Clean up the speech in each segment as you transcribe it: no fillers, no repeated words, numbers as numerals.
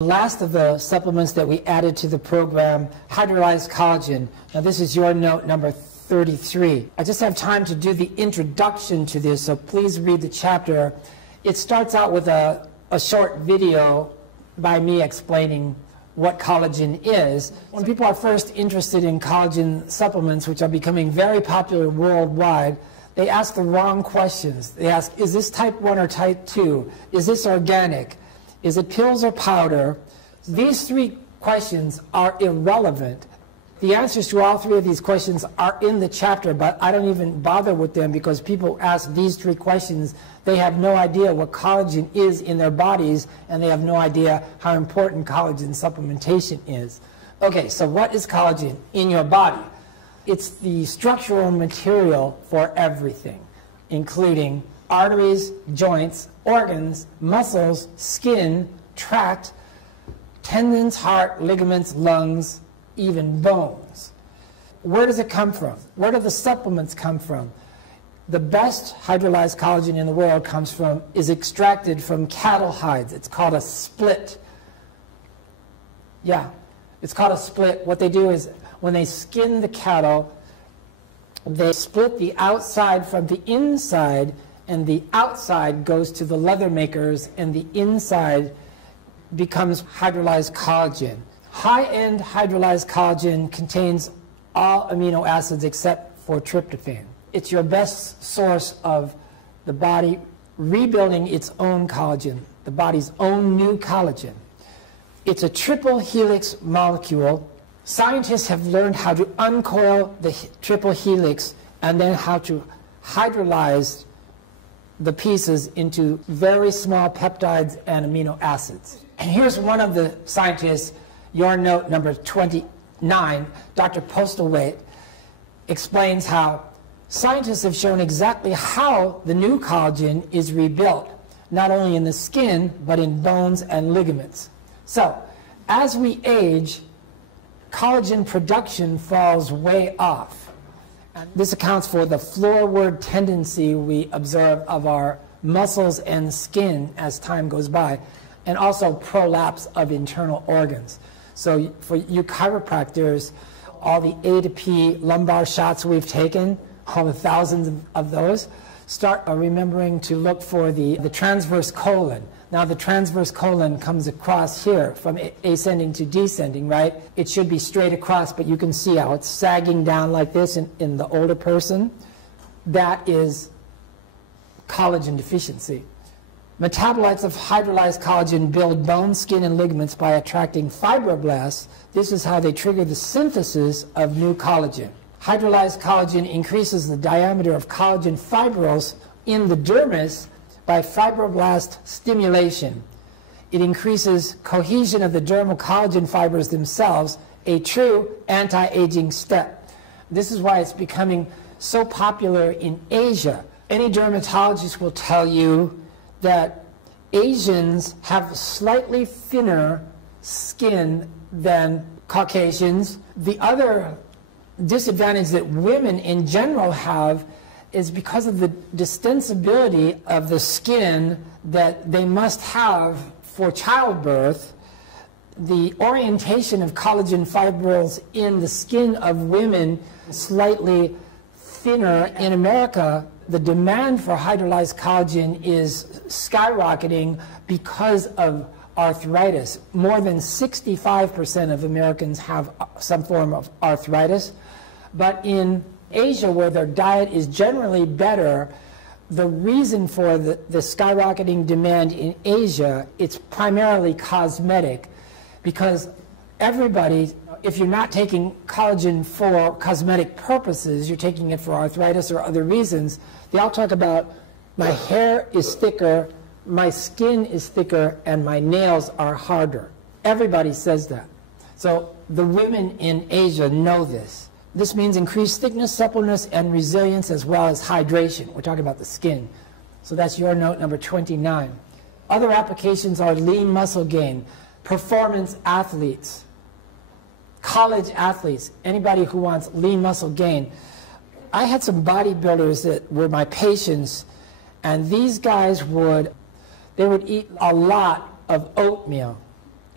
Last of the supplements that we added to the program, hydrolyzed collagen. Now this is your note number 33. I just have time to do the introduction to this, so please read the chapter. It starts out with a short video by me explaining what collagen is. When people are first interested in collagen supplements, which are becoming very popular worldwide, they ask the wrong questions. They ask, is this type 1 or type 2? Is this organic? Is it pills or powder? These three questions are irrelevant. The answers to all three of these questions are in the chapter, but I don't even bother with them because people ask these three questions. They have no idea what collagen is in their bodies, and they have no idea how important collagen supplementation is. Okay, so what is collagen in your body? It's the structural material for everything, including arteries, joints, organs, muscles, skin, tract, tendons, heart, ligaments, lungs, even bones. Where does it come from? Where do the supplements come from? The best hydrolyzed collagen in the world is extracted from cattle hides. It's called a split. Yeah, it's called a split. What they do is when they skin the cattle, they split the outside from the inside, and the outside goes to the leather makers, and the inside becomes hydrolyzed collagen. High-end hydrolyzed collagen contains all amino acids except for tryptophan. It's your best source of the body rebuilding its own collagen, the body's own new collagen. It's a triple helix molecule. Scientists have learned how to uncoil the triple helix and then how to hydrolyze the pieces into very small peptides and amino acids. And here's one of the scientists, your note number 29, Dr. Postlethwaite, explains how scientists have shown exactly how the new collagen is rebuilt, not only in the skin, but in bones and ligaments. So, as we age, collagen production falls way off. This accounts for the floorward tendency we observe of our muscles and skin as time goes by, and also prolapse of internal organs. So for you chiropractors, all the A to P lumbar shots we've taken, all the thousands of those, start remembering to look for the transverse colon. Now the transverse colon comes across here from ascending to descending, right? It should be straight across, but you can see how it's sagging down like this in the older person. That is collagen deficiency. Metabolites of hydrolyzed collagen build bone, skin, and ligaments by attracting fibroblasts. This is how they trigger the synthesis of new collagen. Hydrolyzed collagen increases the diameter of collagen fibrils in the dermis by fibroblast stimulation. It increases cohesion of the dermal collagen fibers themselves, a true anti-aging step. This is why it's becoming so popular in Asia. Any dermatologist will tell you that Asians have slightly thinner skin than Caucasians. The other disadvantage that women in general have is because of the distensibility of the skin that they must have for childbirth. The orientation of collagen fibrils in the skin of women is slightly thinner. In America, the demand for hydrolyzed collagen is skyrocketing because of arthritis. More than 65% of Americans have some form of arthritis. But in Asia, where their diet is generally better, the reason for the skyrocketing demand in Asia, it's primarily cosmetic, because everybody, if you're not taking collagen for cosmetic purposes, you're taking it for arthritis or other reasons, they all talk about my hair is thicker, my skin is thicker, and my nails are harder. Everybody says that. So the women in Asia know this. This means increased thickness, suppleness, and resilience, as well as hydration. We're talking about the skin. So that's your note number 29. Other applications are lean muscle gain, performance athletes, college athletes, anybody who wants lean muscle gain. I had some bodybuilders that were my patients, and these guys would eat a lot of oatmeal.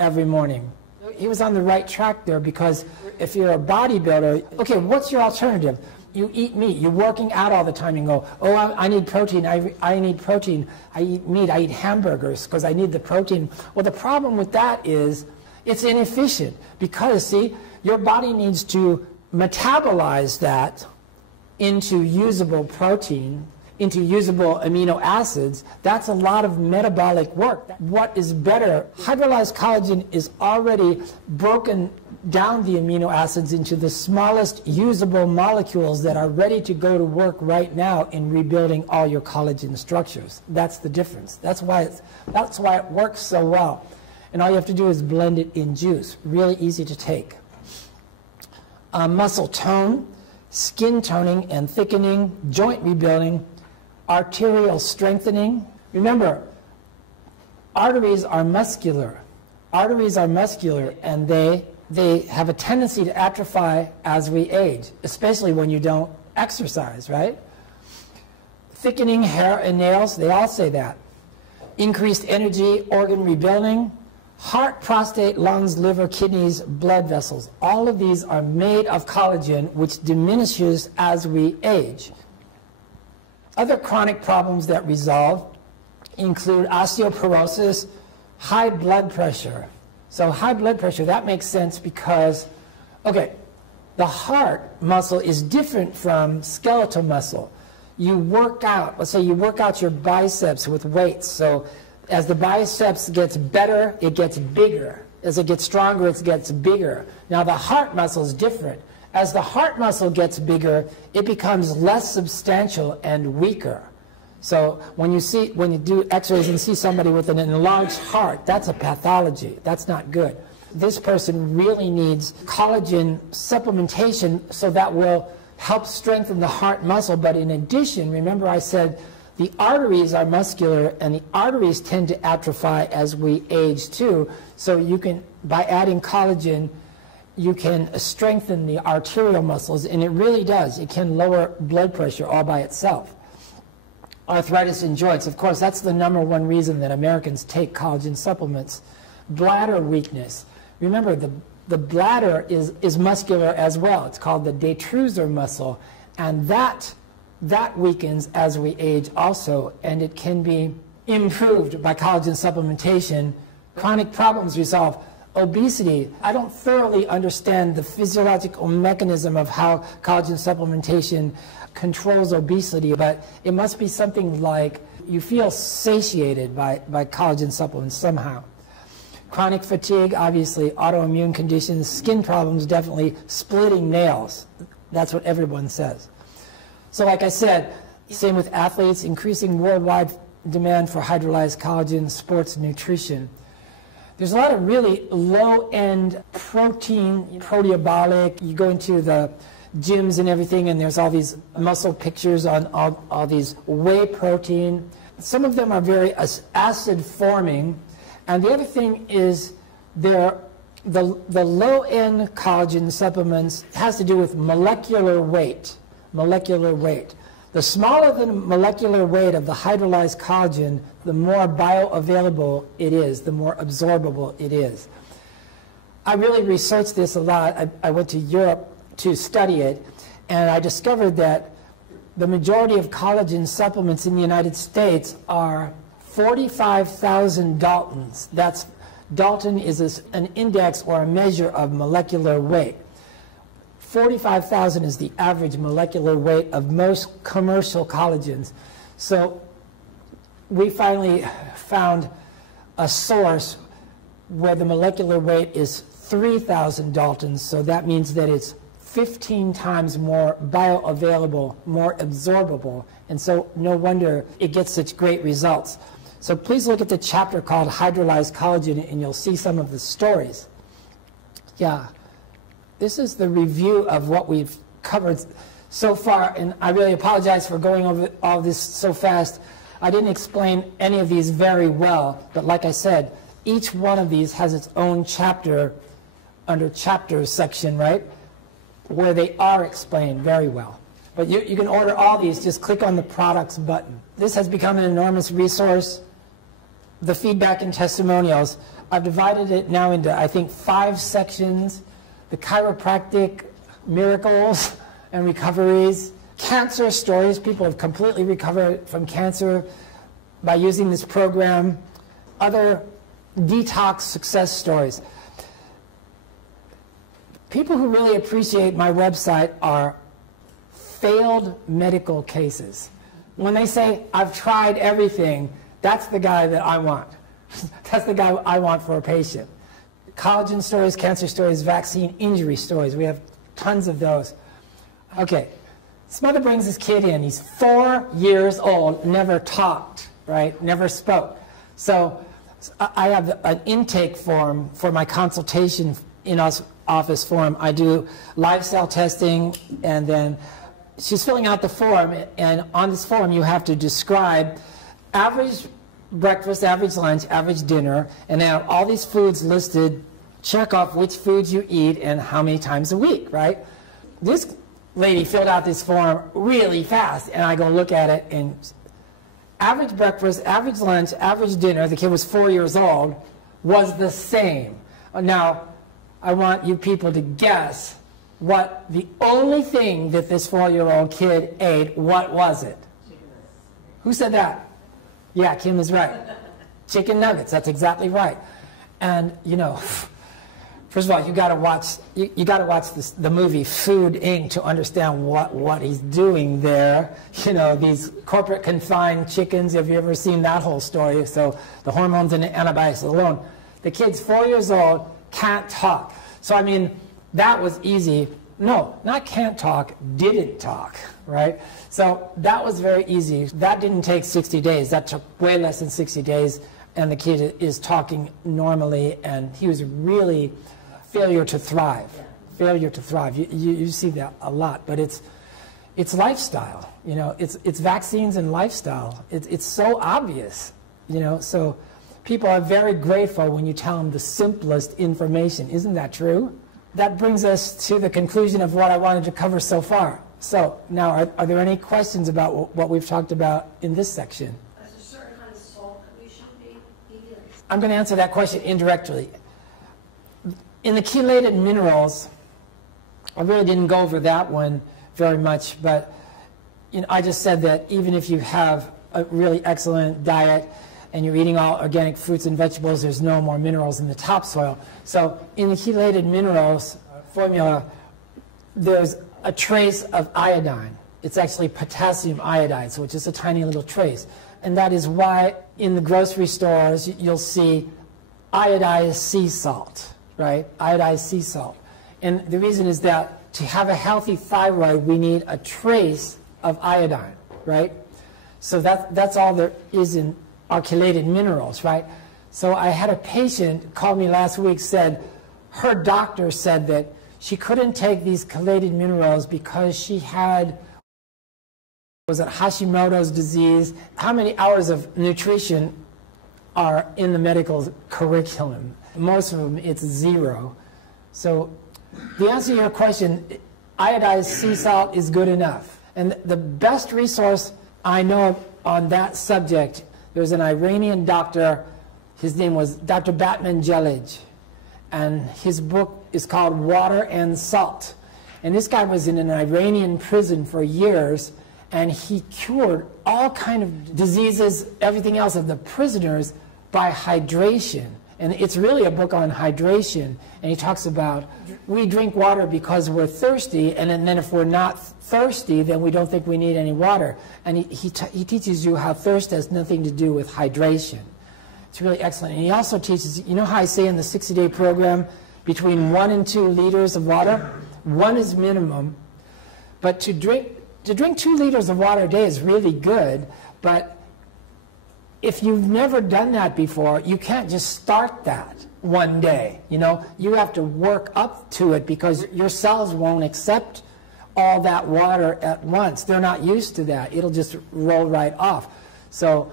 every morning. He was on the right track there, because if you're a bodybuilder, okay, what's your alternative? You eat meat. You're working out all the time and go, oh, I need protein. I need protein. I eat meat. I eat hamburgers because I need the protein. Well, the problem with that is it's inefficient, because, see, your body needs to metabolize that into usable protein, into usable amino acids. That's a lot of metabolic work. What is better? Hydrolyzed collagen is already broken down the amino acids into the smallest usable molecules that are ready to go to work right now in rebuilding all your collagen structures. That's the difference. That's why it works so well. And all you have to do is blend it in juice. Really easy to take. Muscle tone, skin toning and thickening, joint rebuilding, arterial strengthening. Remember, arteries are muscular. Arteries are muscular, and they have a tendency to atrophy as we age, especially when you don't exercise, right? Thickening hair and nails, they all say that. Increased energy, organ rebuilding, heart, prostate, lungs, liver, kidneys, blood vessels. All of these are made of collagen, which diminishes as we age. Other chronic problems that resolve include osteoporosis, high blood pressure. So high blood pressure, that makes sense because, okay, the heart muscle is different from skeletal muscle. You work out, let's say you work out your biceps with weights. So as the biceps gets better, it gets bigger. As it gets stronger, it gets bigger. Now the heart muscle is different. As the heart muscle gets bigger, it becomes less substantial and weaker. So when you do x-rays and see somebody with an enlarged heart, that's a pathology. That's not good. This person really needs collagen supplementation, so that will help strengthen the heart muscle. But in addition, remember I said the arteries are muscular, and the arteries tend to atrophy as we age too. So you can, by adding collagen, you can strengthen the arterial muscles, and it really does. It can lower blood pressure all by itself. Arthritis in joints, of course, that's the #1 reason that Americans take collagen supplements. Bladder weakness. Remember, the bladder is muscular as well. It's called the detrusor muscle, and that weakens as we age also, and it can be improved by collagen supplementation. Chronic problems resolve. Obesity. I don't thoroughly understand the physiological mechanism of how collagen supplementation controls obesity, but it must be something like you feel satiated by collagen supplements somehow. Chronic fatigue, obviously, autoimmune conditions, skin problems, definitely, splitting nails. That's what everyone says. So like I said, same with athletes, increasing worldwide demand for hydrolyzed collagen, sports nutrition. There's a lot of really low-end protein, proteobolic. You go into the gyms and everything, and there's all these muscle pictures on all these whey protein. Some of them are very acid-forming. And the other thing is the low-end collagen supplements has to do with molecular weight. Molecular weight. The smaller the molecular weight of the hydrolyzed collagen, the more bioavailable it is, the more absorbable it is. I really researched this a lot. I went to Europe to study it, and I discovered that the majority of collagen supplements in the United States are 45,000 Daltons. Dalton is an index or a measure of molecular weight. 45,000 is the average molecular weight of most commercial collagens. So we finally found a source where the molecular weight is 3,000 Daltons. So that means that it's 15 times more bioavailable, more absorbable. And so no wonder it gets such great results. So please look at the chapter called Hydrolyzed Collagen, and you'll see some of the stories. Yeah. This is the review of what we've covered so far, and I really apologize for going over all this so fast. I didn't explain any of these very well, but like I said, each one of these has its own chapter under chapters section, right, where they are explained very well. But you can order all these, just click on the products button. This has become an enormous resource. the feedback and testimonials. I've divided it now into, I think, 5 sections. The chiropractic miracles and recoveries. Cancer stories. People have completely recovered from cancer by using this program. Other detox success stories. People who really appreciate my website are failed medical cases. When they say, I've tried everything, that's the guy that I want. That's the guy I want for a patient. Collagen stories, cancer stories, vaccine injury stories. We have tons of those. Okay, this mother brings this kid in. He's 4 years old, never talked, right? Never spoke. So I have an intake form for my consultation in-office form. I do lifestyle testing, and then she's filling out the form, and on this form you have to describe average breakfast, average lunch, average dinner, and then all these foods listed, check off which foods you eat and how many times a week, right? This lady filled out this form really fast, and I go look at it, and average breakfast, average lunch, average dinner, the kid was 4 years old, was the same. Now, I want you people to guess what the only thing that this 4-year-old kid ate, what was it? Who said that? Yeah, Kim is right. Chicken nuggets, that's exactly right. And, you know, first of all, you got to watch the movie Food Inc. to understand what he's doing there. You know, these corporate confined chickens, have you ever seen that whole story? So the hormones and the antibiotics alone. The kid's 4 years old, can't talk. So, I mean, that was easy. No, not can't talk, didn't talk, right? So that was very easy. That didn't take 60 days. That took way less than 60 days, and the kid is talking normally, and he was really failure to thrive. Failure to thrive. You see that a lot, but it's lifestyle. You know, it's vaccines and lifestyle. It's so obvious, you know, so people are very grateful when you tell them the simplest information. Isn't that true? That brings us to the conclusion of what I wanted to cover so far. So now, are there any questions about what we've talked about in this section? Is there a certain kind of salt that we should be eating? I'm going to answer that question indirectly. In the chelated minerals, I really didn't go over that one very much, but you know, I just said that even if you have a really excellent diet and you're eating all organic fruits and vegetables, there's no more minerals in the topsoil. So in the chelated minerals formula, there's a trace of iodine. It's actually potassium iodide, so it's just a tiny little trace. And that is why in the grocery stores you'll see iodized sea salt, right? Iodized sea salt. And the reason is that to have a healthy thyroid, we need a trace of iodine, right? So that's all there is in our chelated minerals, right? So I had a patient call me last week, said her doctor said that she couldn't take these chelated minerals because she had, was it Hashimoto's disease? How many hours of nutrition are in the medical curriculum? Most of them, it's 0. So the answer to your question, iodized sea salt is good enough. And the best resource I know on that subject, there was an Iranian doctor, his name was Dr. Batman Jelij, and his book is called Water and Salt. And this guy was in an Iranian prison for years, and he cured all kind of diseases, everything else of the prisoners by hydration. And it's really a book on hydration, and he talks about we drink water because we're thirsty, and then if we're not thirsty, then we don't think we need any water. And he teaches you how thirst has nothing to do with hydration. It's really excellent. And he also teaches, you know how I say in the 60-day program, between 1 and 2 liters of water? 1 is minimum, but to drink 2 liters of water a day is really good, but if you've never done that before, you can't just start that one day. You know, you have to work up to it because your cells won't accept all that water at once. They're not used to that. It'll just roll right off. So,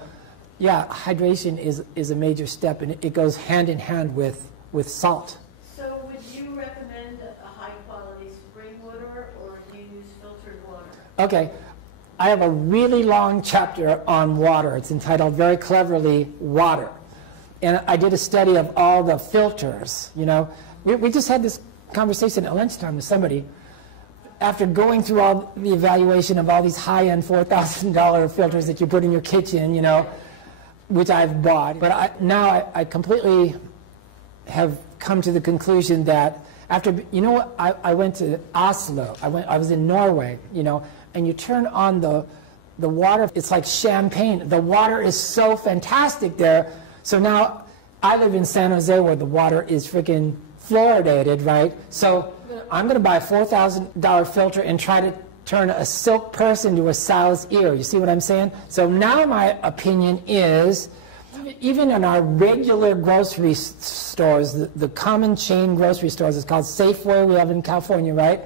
yeah, hydration is a major step, and it goes hand in hand with salt. So would you recommend a high-quality spring water, or do you use filtered water? Okay. I have a really long chapter on water. It's entitled very cleverly, Water. And I did a study of all the filters, you know. We just had this conversation at lunchtime with somebody. After going through all the evaluation of all these high-end $4,000 filters that you put in your kitchen, you know, which I've bought. But now I completely have come to the conclusion that after, you know what, I went to Oslo. I was in Norway, you know, and you turn on the water, it's like champagne. The water is so fantastic there. So now I live in San Jose where the water is freaking fluoridated, right? So I'm going to buy a $4,000 filter and try to turn a silk purse into a sow's ear. You see what I'm saying? So now my opinion is, even in our regular grocery stores, the common chain grocery stores, it's called Safeway, we have in California, right?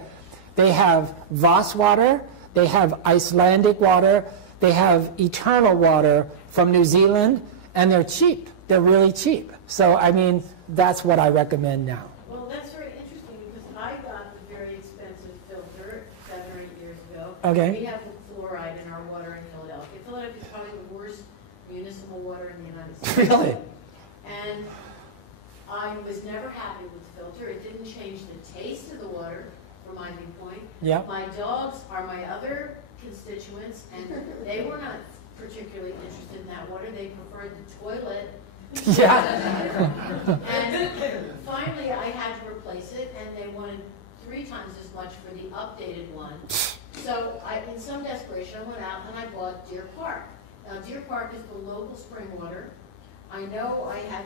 They have Voss water, they have Icelandic water, they have Eternal water from New Zealand, and they're cheap. They're really cheap. So, I mean, that's what I recommend now. Well, that's very interesting because I got the very expensive filter 7 or 8 years ago. Okay. We have fluoride in our water in Philadelphia. Philadelphia is probably the worst municipal water in the United States. Really? And I was never happy with the filter. It didn't change the taste of the water, from my viewpoint. Yeah. My dogs are my other constituents, and they were not particularly interested in that water. They preferred the toilet. Yeah. And finally, I had to replace it, and they wanted 3 times as much for the updated one. So in some desperation, I went out and I bought Deer Park. Now, Deer Park is the local spring water. I know I had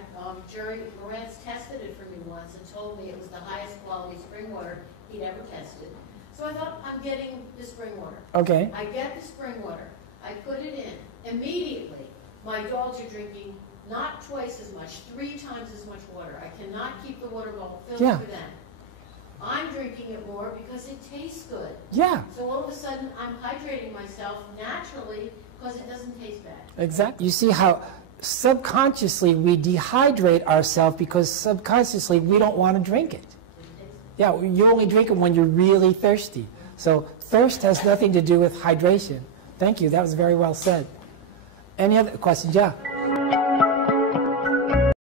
Jerry Moretz tested it for me once and told me it was the highest quality spring water he'd ever tested. So I thought, I'm getting the spring water. Okay. I get the spring water. I put it in. Immediately, my dogs are drinking not twice as much, 3 times as much water. I cannot keep the water bottle filled for them. I'm drinking it more because it tastes good. Yeah. So all of a sudden, I'm hydrating myself naturally because it doesn't taste bad. Exactly. You see how subconsciously we dehydrate ourselves because subconsciously we don't want to drink it. Yeah, you only drink it when you're really thirsty. So thirst has nothing to do with hydration. Thank you. That was very well said. Any other questions? Yeah.